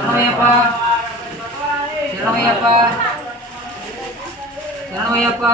శరణమయ్యప్ప శరణమయ్యప్ప శరణమయ్యప్ప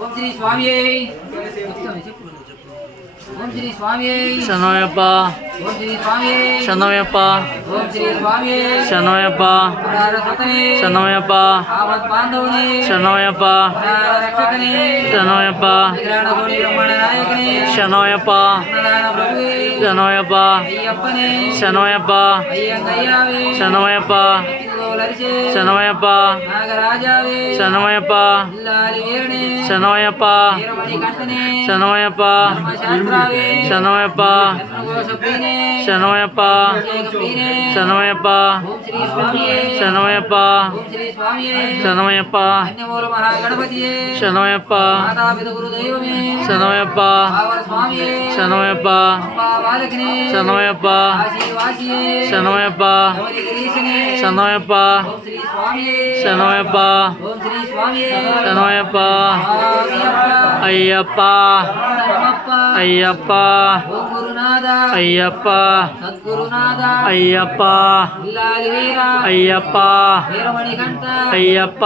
ఓం శ్రీ స్వామి ఓం శ్రీ స్వామి శరణమయ్యప్ప ఓం శ్రీ స్వామి శరణమయ్యప్ప ఓం శ్రీ స్వామి శరణమయ్యప్ప శరణమయ్యప్ప ఆపద్ బాంధవుని శరణమయ్యప్ప రక్షకని శరణమయ్యప్ప విగ్రహణకోటి బ్రహ్మాండ నాయకుని శరణమయ్యప్ప అన్నదాన ప్రభువే శరణమయ్యప్ప అయ్యప్పనే శరణమయ్యప్ప అయ్యంగయ్యావే శరణమయ్యప్ప కితిగోలరిచే శరణమయ్యప్ప నాగరాజావే శరణమయ్యప్ప ఇల్లాలి వీరనే శరణమయ్యప్ప వీరమణి కంటనే శరణమయ్యప్ప ధర్మశాస్త్రావే శరణమయ్యప్ప ధర్మఘోషప్రీనే శరణమయ్యప్ప విజయప్రీనే శరణమయ్యప్ప ఓం శ్రీ స్వామియే శరణమయ్యప్ప ఓం శ్రీ స్వామియే శరణమయ్యప్ప అన్యమూల మహాగణపతియే శరణమయ్యప్ప మాతాపిత గురు దైవమే శరణమయ్యప్ప పావన స్వామియే శరణమయ్యప్ప అంబా బాలకినే శరణమయ్యప్ప కాశీవాసియే శరణమయ్యప్ప గౌరీ గిరీశనే శరణమయ్యప్ప ఓం శ్రీ స్వామియే శరణమయ్యప్ప ఓం శ్రీ స్వామియే శరణమయ్యప్ప అయ్యప్ప ధర్మప్ప అయ్యప్ప ఓం గురునాథ అయ్యప్ప సద్గురునాథ అయ్యప్ప ఇల్లాలి వీర అయ్యప్ప వీరమణి కంట అయ్యప్ప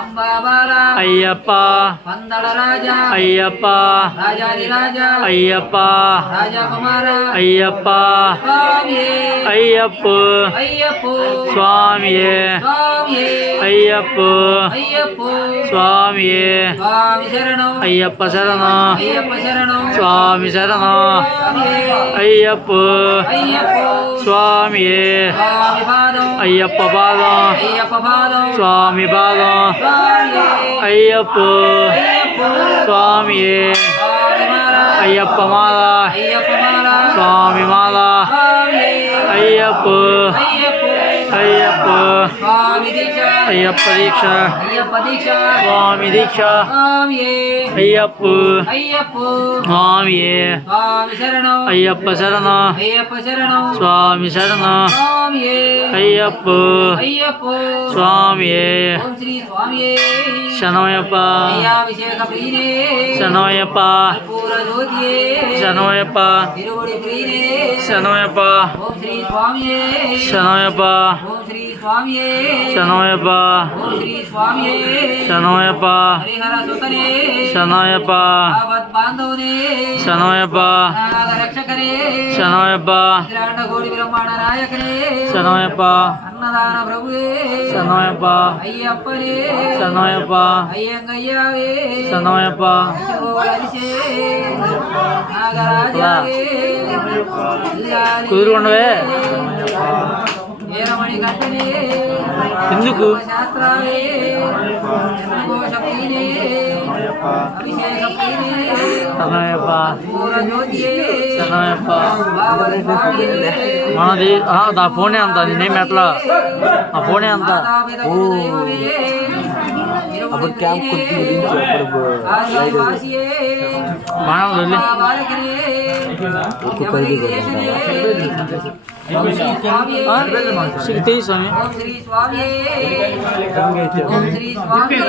అంబా బాల అయ్యప్ప పందళ రాజా అయ్యప్ప రాజాది రాజా అయ్యప్ప రాజా కుమార అయ్యప్ప స్వామియే అయ్యప్ప అయ్యప్ప స్వామియే స్వామియే అయ్యప్ప అయ్యప్ప స్వామియే స్వామి శరణం అయ్యప్ప శరణం అయ్యప్ప శరణం స్వామి శరణం స్వామియే అయ్యప్ప అయ్యప్ప స్వామియే స్వామి పాదం అయ్యప్ప పాదం అయ్యప్ప పాదం స్వామి పాదం స్వామియే అయ్యప్ప అయ్యప్ప స్వామియే స్వామి మాల అయ్యప్ప మాల అయ్యప్ప మాల స్వామి మాల స్వామియే అయ్యప్ప అయ్యప్ప అయ్యప్ప స్వామి దీక్ష అయ్యప్ప దీక్ష అయ్యప్ప దీక్ష స్వామి దీక్ష స్వామియే అయ్యప్ప అయ్యప్ప స్వామియే స్వామి శరణం అయ్యప్ప శరణం అయ్యప్ప శరణం స్వామి శరణం స్వామియే అయ్యప్ప అయ్యప్ప స్వామియే ఓం శ్రీ స్వామియే శరణమయ్యప్ప అయ్యాభిషేక ప్రియనే శరణమయ్యప్ప కర్పూర జ్యోతియే శరణమయ్యప్ప తిరువుడి ప్రియనే శరణమయ్యప్ప ఓం శ్రీ స్వామియే శరణమయ్యప్ప ఓం శ్రీ స్వామియే శరణమయ్యప్ప ఓం శ్రీ స్వామియే శరణమయ్యప్ప హరిహర సుతనే శరణమయ్యప్ప ఆపద్ బాంధవునే శరణమయ్యప్ప నాగ రక్షకనే శరణమయ్యప్ప కోటి బ్రహ్మాండ నాయకనే శరణమయ్యప్ప అన్నదాన ప్రభువే శరణమయ్యప్ప అయ్యప్పనే శరణమయ్యప్ప అయ్యంగయ్యావే శరణమయ్యప్ప శివోలరిసే నాగరాజావే ఇల్లాలి కుదురుకుండవే వీరమణి కంటనే ఎందుకు శాస్త్రావే ధర్మఘోష ప్రియనే అభిషేక ప్రియనే శరణమయ్యప్ప పూర జ్యోతియే శరణమయ్యప్ప బావల స్వామియే మనది నా ఫోనే అంత నేనేం ఎట్లా నా ఫోనే అంత మాతాపిత గురు దైవమే అప్పుడు క్యాంప్ కొద్ది ఆదివాసియే బాగా బాలకనే ఒక్కొక్కరికి ఓం శ్రీ స్వామియే తెలియ స్వామి ఓం శ్రీ స్వామియే ఓం శ్రీ స్వామియే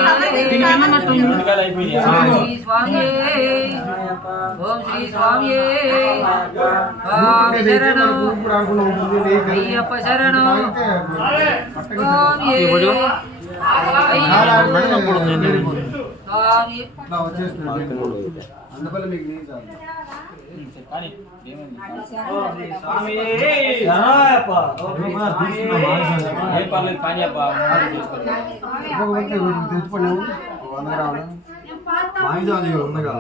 ఓం శ్రీ స్వామియే స్వామి శరణం అయ్యప్ప శరణం స్వామియే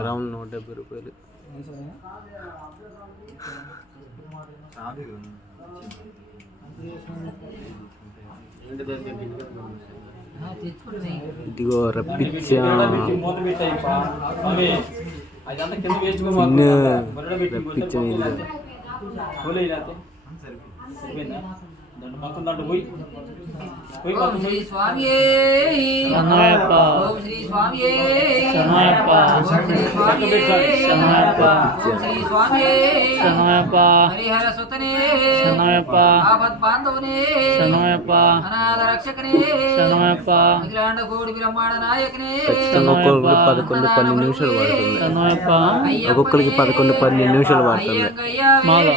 గ్రౌండ్ 170 రూపాయలు ఇదిగో రప్పించా రప్పించా ఓం శ్రీ స్వామియే శరణమయ్యప్ప ఓం శ్రీ స్వామియే శరణమయ్యప్ప ఓం శ్రీ స్వామియే శరణమయ్యప్ప ఓం శ్రీ స్వామియే శరణమయ్యప్ప హరిహర సుతనే శరణమయ్యప్ప ఆపద్ బాంధవునే శరణమయ్యప్ప అనాథ రక్షకనే శరణమయ్యప్ప అఖిలాండ కోటి బ్రహ్మాండ నాయకనే ఖచ్చితంగా ఒక్కొక్కరికి 11-12 నిమిషాలు పడుతుంది శరణమయ్యప్ప ఒక్కొక్కరికి 11-12 నిమిషాలు పడుతుంది అయ్యంగయ్యావే మాల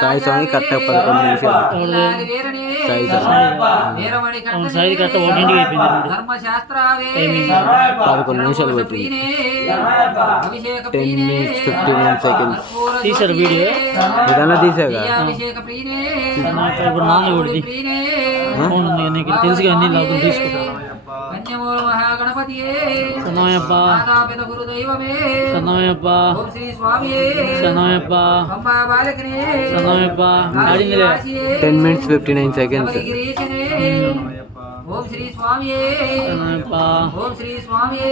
సాయి స్వామి కరెక్ట్ 11 నిమిషాలు. సాయి స్వామి సాయి కరెక్ట్ 1 అయిపోయింది. 11 నిమిషాలు పట్టింది. 10 minutes 59 seconds. తీసారు వీడియో ఇదన్నా తీసాగా ఇప్పుడు నాన్న కూడా నీకు తెలుసుగా అన్ని లోపల తీసుకుంటాను. సన్నమయ్యప్ప సన్నమయ్యప్ప సన్నమయ్యప్ప సన్నమయ్యప్ప ఆడిందిలే. 10 minutes 59 seconds. ఓం శ్రీ స్వామి సన్నమయ్యప్ప ఓం శ్రీ స్వామి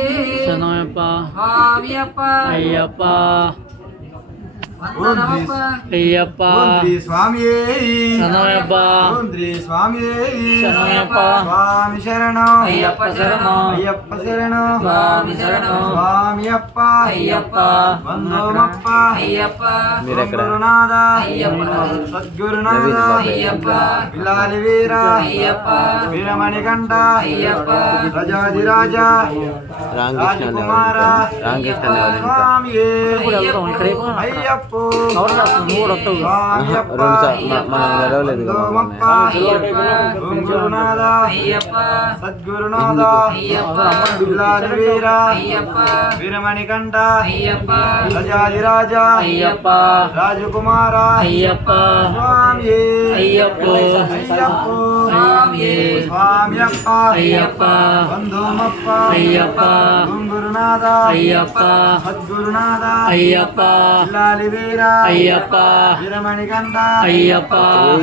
సన్నమయ్యప్ప స్వామియప్ప అయ్యప్ప వందనమప్ప అయ్యప్ప స్వామి సన్నమయ్యప్ప స్వామి సన్నమయ్యప్ప స్వామి శరణం అయ్యప్ప శరణం అయ్యప్ప శరణం స్వామి శరణం స్వామి అప్ప అయ్యప్ప వందోమప్ప అయ్యప్ప మీరు ఎక్కడ? గురునాథ అయ్యప్ప సద్గురునాథ అయ్యప్ప బిలాలి వీర అయ్యప్ప వీరమణి కంఠ అయ్యప్ప రాజాదిరాజ రామకృష్ణ రాజకుమార రామకృష్ణ స్వామి అయ్యప్ప నువ్వు కూడా వస్తావు. స్వామి అప్ప 2 సార్లు మనం గెలవలేదు కదా వందోమప్ప ఓం గురునాథ అయ్యప్ప సద్గురునాథ అయ్యప్ప బిలాలి వీర అయ్యప్ప వీరమణి కంఠ అయ్యప్ప రాజాదిరాజ అయ్యప్ప రాజకుమార అయ్యప్ప స్వామి అయ్యప్ప అయ్యప్ప స్వామి స్వామి అప్ప అయ్యప్ప వందోమప్ప అయ్యప్ప ఓం గురునాథ అయ్యప్ప సద్గురునాథ అయ్యప్ప బిలాలి వీర అయ్యప్ప వీరమణి కంఠ అయ్యప్ప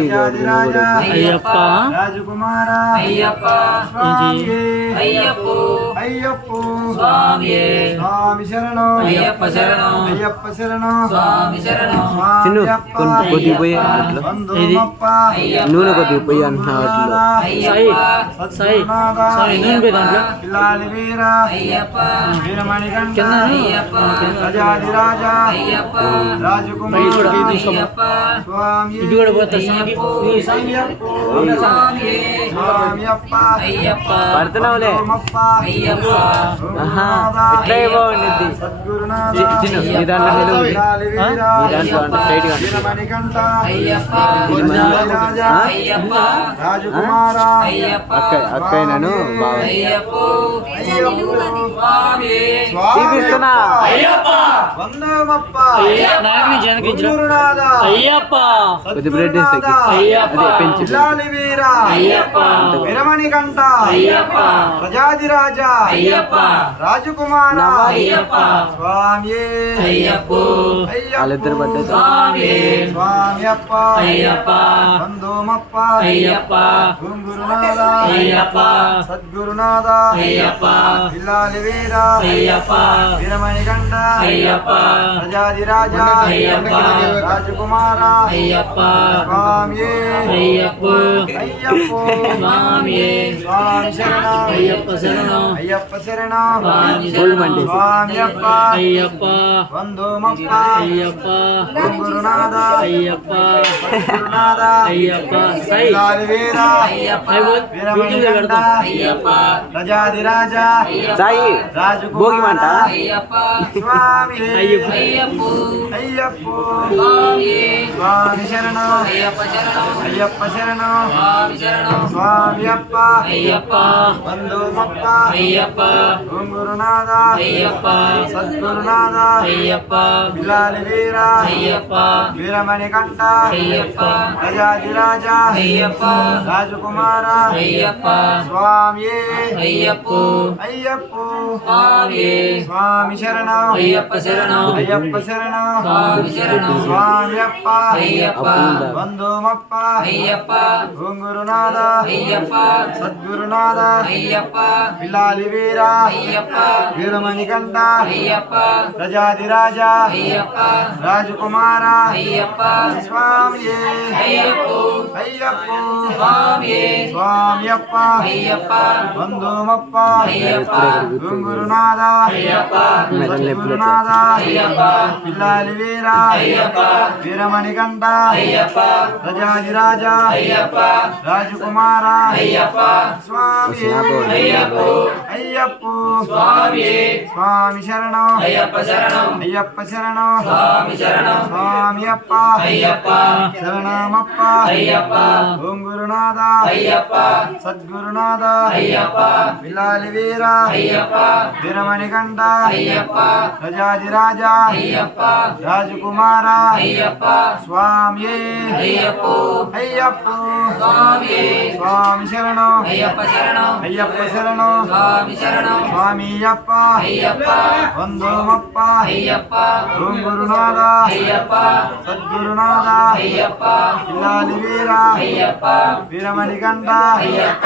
రాజాదిరాజ అయ్యప్ప రాజకుమార అయ్యప్ప స్వామి అయ్యప్ప అయ్యప్ప స్వామి స్వామి శరణం అయ్యప్ప శరణం అయ్యప్ప శరణం స్వామి శరణం చిన్ను స్వామి అప్ప కొద్దిగా పోయి అట్లా వందోమప్ప నూనె కొద్దిగా పోయి అంటున్నా అట్లా సాయి సాయి సాయి నూనె పోయి దాంట్లో బిలాలి వీర అయ్యప్ప వీరమణి కంఠ కింద అయ్యప్ప రాజాదిరాజ అయ్యప్ప రాజకుమార అయ్యప్ప స్వామి ఇటు కూడా పోతారు స్వామి స్వామి అప్ప అయ్యప్ప పడుతున్నావులే వందోమప్ప అయ్యప్ప ఆహా ఇట్లా బాగుండిద్ది. సద్గురునాథ చిన్ను నీ దాంట్లో నిలువు బిలాలి వీర నీ దాంట్లో అంటే స్ట్రైట్ గా వీరమణి కంఠ అయ్యప్ప రాజాదిరాజ అయ్యప్ప రాజకుమార అయ్యప్ప అక్కయ్య నన్ను బాగా అయ్యప్ప స్వామి తీపిస్తున్నా. వందోమప్ప నాయకుని జనకి గురునాథ అయ్యప్ప కొద్ది బ్రెడ్ వేసి అయ్యప్ప అదే పెంచి బిలాలి వీర అయ్యప్ప వీరమణి కంఠ అయ్యప్ప ప్రజాదిరాజ అయ్యప్ప రాజకుమార అయ్యప్ప స్వామి అయ్యప్ప వాళ్ళిద్దరు పడ్డది. స్వామి స్వామి అప్ప అయ్యప్ప వందోమప్ప అయ్యప్ప ఓం గురునాథ అయ్యప్ప సద్గురునాథ అయ్యప్ప బిల్లాలి వీర అయ్యప్ప వీరమణి కంఠ అయ్యప్ప ప్రజాదిరాజ అయ్యప్ప రాజకుమార అయ్యప్ప స్వామి అయ్యప్ప అయ్యప్ప స్వామి స్వామి శరణం అయ్యప్ప శరణం అయ్యప్ప శరణం స్వామి గోల్డ్ మండి. స్వామి అప్ప అయ్యప్ప వందోమప్ప అయ్యప్ప ఓం గురునాథ అయ్యప్ప గురునాథ అయ్యప్ప సాయి బిల్లాలి వీర అయ్యప్ప వీరమణి కంఠ అయ్యప్ప ప్రజాదిరాజ సాయి భోగి మంట రాజకుమార అయ్యప్ప స్వామి అయ్యప్ప అయ్యప్ప అయ్యప్ప స్వామి స్వామి శరణం అయ్యప్ప శరణం అయ్యప్ప శరణం స్వామి శరణం స్వామి అప్ప అయ్యప్ప వందోమప్ప అయ్యప్ప ఓం గురునాథ అయ్యప్ప సద్గురునాథ అయ్యప్ప బిలాలి వీర అయ్యప్ప వీరమణి కంఠ అయ్యప్ప ప్రజాదిరాజ అయ్యప్ప రాజకుమార అయ్యప్ప స్వామి అయ్యప్ప అయ్యప్ప స్వామి స్వామి శరణం అయ్యప్ప శరణం అయ్యప్ప శరణం స్వామి శరణం స్వామి అప్ప అయ్యప్ప వందోమప్ప అయ్యప్ప ఓం గురునాథ అయ్యప్ప సద్గురునాథ అయ్యప్ప బిలాలి వీర అయ్యప్ప వీరమణి కంఠ అయ్యప్ప ప్రజాదిరాజ అయ్యప్ప రాజకుమార అయ్యప్ప స్వామి అయ్యప్ప అయ్యప్ప స్వామి స్వామి అప్ప అయ్యప్ప వందోమప్ప అయ్యప్ప ఓం గురునాథ అయ్యప్ప సద్గురునాథ అయ్యప్ప బిలాలి వీర అయ్యప్ప వీరమణి విరమణికంఠ అయ్యప్ప రజాజిరాజ అయ్యప్ప రాజకుమార అయ్యప్ప స్వామి అయ్యప్ప అయ్యప్ప స్వామి స్వామి శరణం అయ్యప్ప శరణం అయ్యప్ప శరణం స్వామి శరణం స్వామి అప్ప అయ్యప్ప శరణమప్ప అయ్యప్ప ఓం గురునాథ అయ్యప్ప సద్గురునాథ అయ్యప్ప విలాలి వీర అయ్యప్ప విరమణికంఠ అయ్యప్ప రజాజిరాజ అయ్యప్ప రాజకుమార అయ్యప్ప స్వామి అయ్యప్ప అయ్యప్ప స్వామి స్వామి శరణం అయ్యప్ప శరణం అయ్యప్ప శరణం స్వామి శరణం స్వామి అప్ప అయ్యప్ప వందోమప్ప అయ్యప్ప ఓం గురునాథ అయ్యప్ప సద్గురునాథ అయ్యప్ప విలాలి వీర అయ్యప్ప విరమణికంఠ అయ్యప్ప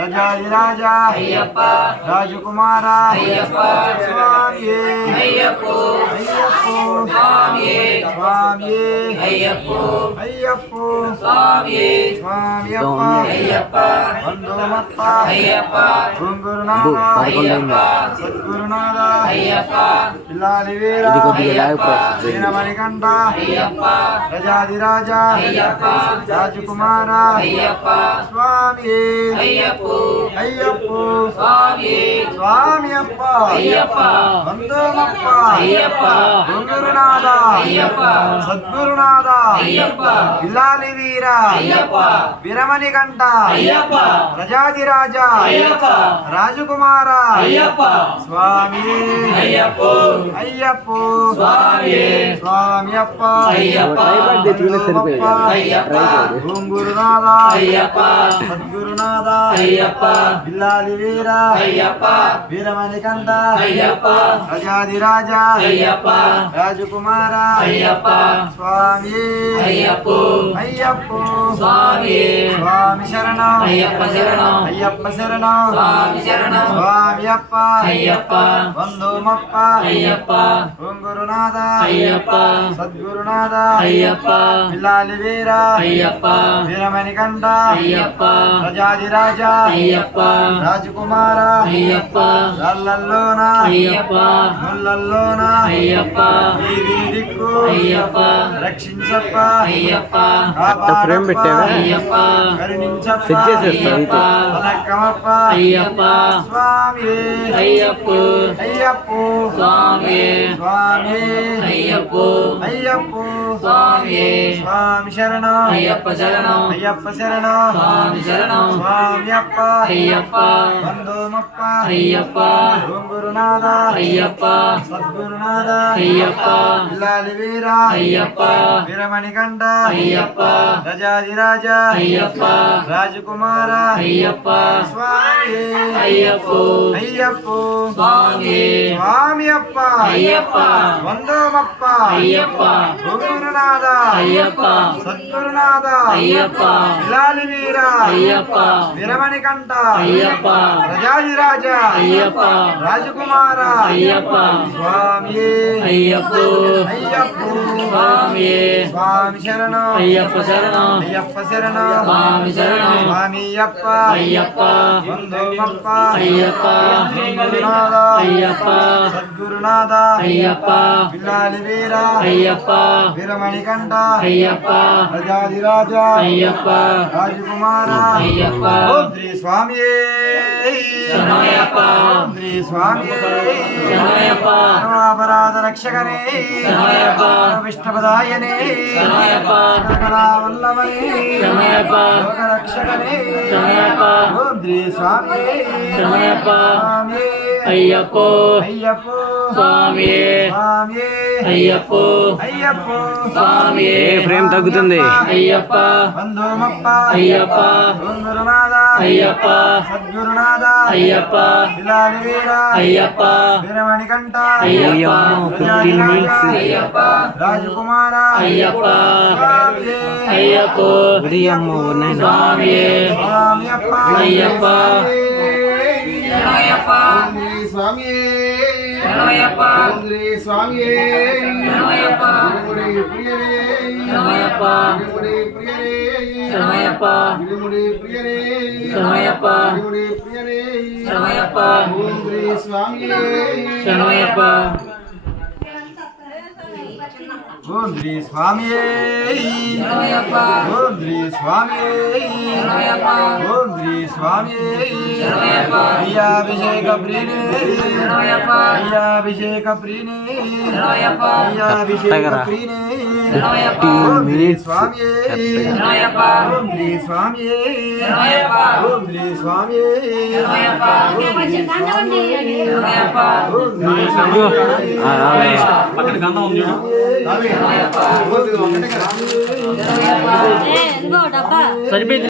రజాజిరాజ అయ్యప్ప రాజకుమార అయ్యప్ప స్వామి అయ్యప్ప అయ్యప్ప స్వామి స్వామి అయ్యప్ప అయ్యప్ప స్వామి స్వామి అప్ప అయ్యప్ప వందోమప్ప అయ్యప్ప ఓం గురునాథ అయ్యప్ప సద్గురునాథ అయ్యప్ప పిల్లాలి వీర వీరమణికంఠ అయ్యప్ప రజాదిరాజ అయ్యప్ప రాజకుమార అయ్యప్ప స్వామి అయ్యప్ప అయ్యప్ప స్వామి స్వామి అప్ప అయ్యప్ప వందోమప్ప అయ్యప్ప ఓం గురునాథ అయ్యప్ప సద్గురునాథ అయ్యప్ప పిల్లాలి వీర అయ్యప్ప వీరమణికంఠ అయ్యప్ప రజాదిరాజ అయ్యప్ప రాజకుమార అయ్యప్ప స్వామి అయ్యప్ప అయ్యప్ప స్వామి స్వామి అప్ప అయ్యప్ప వందోమప్ప అయ్యప్ప ఓం గురునాథ అయ్యప్ప సద్గురునాథ అయ్యప్ప పిల్లాలి వీర అయ్యప్ప వీరమణికంఠ అయ్యప్ప రజాదిరాజ అయ్యప్ప రాజకుమార అయ్యప్ప స్వామి అయ్యప్ప అయ్యప్ప స్వామి స్వామి శరణం అయ్యప్ప శరణం అయ్యప్ప శరణం స్వామి శరణం స్వామి అప్ప అయ్యప్ప వందోమప్ప అయ్యప్ప ఓం గురునాథ అయ్యప్ప సద్గురునాథ అయ్యప్ప పిల్లాలి వీర అయ్యప్ప వీరమణికంఠ అయ్యప్ప రజాదిరాజ అయ్యప్ప రాజకుమార అయ్యప్ప రాళ్ళల్లోన అయ్యప్ప ముళ్ళల్లోన అయ్యప్ప వీధి దిక్కు అయ్యప్ప రక్షించప్ప అయ్యప్ప ఫ్రేమ్ పెట్టావా? అయ్యప్ప కరుణించప్ప సెట్ చేసేస్తా అయితే. వనక్కమప్ప అయ్యప్ప స్వామి అయ్యప్ప అయ్యప్ప స్వామి స్వామి అయ్యప్ప అయ్యప్ప స్వామి స్వామి శరణం అయ్యప్ప శరణం అయ్యప్ప శరణం స్వామి శరణం స్వామి అప్ప అయ్యప్ప వందోమప్ప అయ్యప్ప ఓం గురునాథ అయ్యప్ప సద్గురునాథ అయ్యప్ప పిల్లాలి వీర అయ్యప్ప వీరమణికంఠ అయ్యప్ప రజాదిరాజ అయ్యప్ప రాజకుమార అయ్యప్ప స్వామి అయ్యప్ప అయ్యప్ప స్వామి స్వామి అప్ప అయ్యప్ప వందోమప్ప అయ్యప్ప ఓం గురునాథ అయ్యప్ప సద్గురునాథ అయ్యప్ప పిల్లాలి వీర అయ్యప్ప వీరమణికంఠ అయ్యప్ప రజాదిరాజ అయ్యప్ప రాజకుమార అయ్యప్ప స్వామి అయ్యప్ప అయ్యప్ప స్వామి స్వామి శరణం అయ్యప్ప శరణం అయ్యప్ప శరణం స్వామి శరణం స్వామి అప్ప అయ్యప్ప వందోమప్ప అయ్యప్ప గురునాథ అయ్యప్ప సద్గురునాథ అయ్యప్ప పిల్లాలి వీర అయ్యప్ప వీరమణికంఠ అయ్యప్ప రజాదిరాజ అయ్యప్ప రాజకుమార అయ్యప్ప ఓం శ్రీ స్వామి శరణయ్యప్ప ఓం శ్రీ స్వామి శరణయ్యప్ప అపరాధ రక్షకనే శరణయ్యప్ప విష్ణుపదాయనే శరణయ్యప్ప వల్లభనే శరణయ్యప్ప లోక రక్షకనే శరణయ్యప్ప ఓం శ్రీ స్వామి శరణయ్యప్ప స్వామి అయ్యప్ప అయ్యప్ప స్వామి స్వామి అయ్యప్ప అయ్యప్ప స్వామి ఫ్రేమ్ తగ్గుతుంది. అయ్యప్ప వందోమప్ప అయ్యప్ప ఓం గురునాథ అయ్యప్ప సద్గురునాథ అయ్యప్ప పిల్లాలి వీర అయ్యప్ప వీరమణికంఠ అయ్యప్ప 15 minutes. అయ్యప్ప రాజకుమార అయ్యప్ప స్వామి అయ్యప్ప ఉదయం స్వామి స్వామి అప్ప అయ్యప్ప శరణయ్యప్ప స్వామి శరణయ్యప్ప స్వామి శరణయ్యప్ప శరణయ్యప్ప శరణయ్యప్ప శరణయ్యప్ప శరణయ్యప్ప శరణయ్యప్ప ఓం శ్రీ స్వామి శరణమయ్యప్ప ఓం శ్రీ స్వామి శరణమయ్యప్ప ఓం శ్రీ స్వామి శరణమయ్యప్ప ప్రియాభిషేక ప్రీణే శరణమయ్యప్ప ప్రియాభిషేక ప్రీణే శరణమయ్యప్ప ప్రియాభిషేక ప్రీణే శరణమయ్యప్ప ఓం శ్రీ స్వామి శరణమయ్యప్ప ఓం శ్రీ స్వామి శరణమయ్యప్ప ఓం శ్రీ స్వామి శరణమయ్యప్ప శరణమయ్యప్ప అక్కడ గంధం ఉంది చూడు. సరిపోయింది.